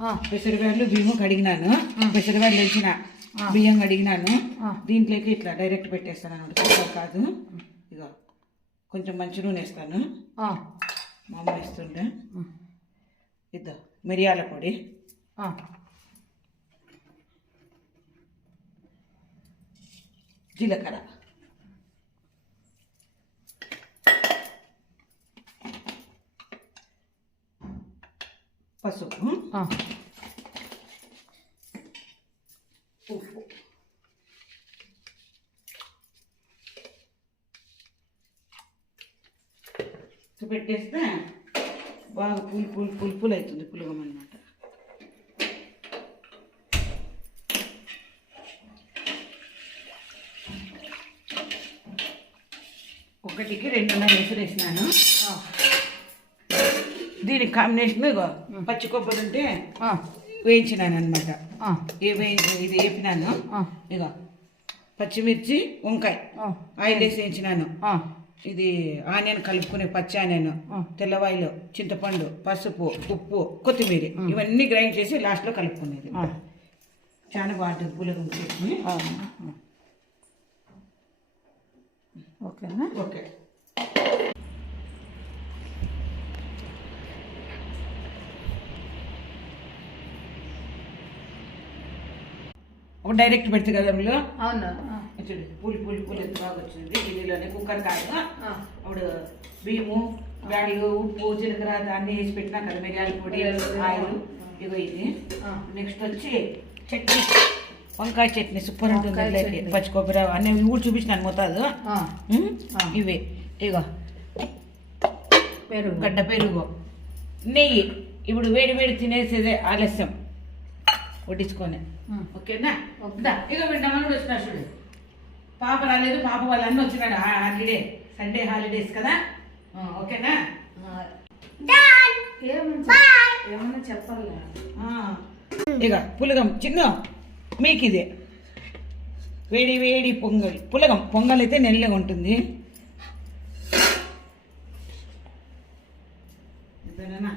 ఆ, పెసరగాయలు బియ్యం కడిగినాను. పెసరగాయలు వేసిన బియ్యం కడిగినాను. దీంట్లోకి ఇట్లా డైరెక్ట్ పెట్టేస్తాను అనమాట కాదు. ఇగో కొంచెం మంచి నూనె వేస్తాను. ఆ, మా అమ్మ వేస్తుండే. ఇద్దా మిరియాల పొడి. జీలకర్ర. పసుపు. ఉప్పు. పెట్టేస్తే బాగా పులు పులు పులు పులు అవుతుంది పులగం అన్నమాట ఒకటికి రెండున్నర వేసులు వేసినాను దీనికి కాంబినేషన్ ఇగో పచ్చి కొబ్బరి ఉంటే వేయించినాను అనమాట ఇది వేపినాను. ఇగో పచ్చిమిర్చి వంకాయ. ఆయిల్ వేసి వేయించినాను. ఇది ఆనియన్ కలుపుకునే పచ్చి ఆనియన్. తెల్లవాయిలు చింతపండు పసుపు ఉప్పు కొత్తిమీర ఇవన్నీ గ్రైండ్ చేసి లాస్ట్లో కలుపుకునేది. చాలా బాగుంటుంది పులగం ఆ. ఓకేనా? ఓకే. ఒక డైరెక్ట్ పెడితే కదా అందులో? అవునా. ఆ, చూడు పులి పులి పులి ఎంత బాగా వచ్చింది. గిన్నెలోనే కుక్కర్ కాదు. అప్పుడు బియ్యము గాడిలు ఉప్పు జీలకర్ర అన్నీ వేసి పెట్టినా కదా మిరియాల పొడి ఆయిల్ ఇగో ఇది. నెక్స్ట్ వచ్చి చట్నీ. వంకాయ చట్నీ సూపర్ ఉంటుంది. పచ్చి కొబ్బరి అన్నీ కూడా చూపించినాను ఆ. ఇవే. ఇగో. పెరుగు. గడ్డ పెరుగు. నెయ్యి. ఇప్పుడు వేడి వేడి తినేసేదే ఆలస్యం. వడ్డించుకొని. ఓకేనా? ఇక వీళ్ళ మనోడు వచ్చినాడు చూడు. పాప రాలేదు పాప వాళ్ళన్నీ వచ్చినాడు. హాలిడే సండే హాలిడేస్ కదా? ఓకేనా. ఏమన్నా చెప్- ఏమన్నా చెప్పాలా. ఇక పులగం చిన్న మీకు ఇదే వేడి వేడి పొంగల్. పులగం పొంగల్ అయితే నెల్లగా ఉంటుంది. ఇదేనా?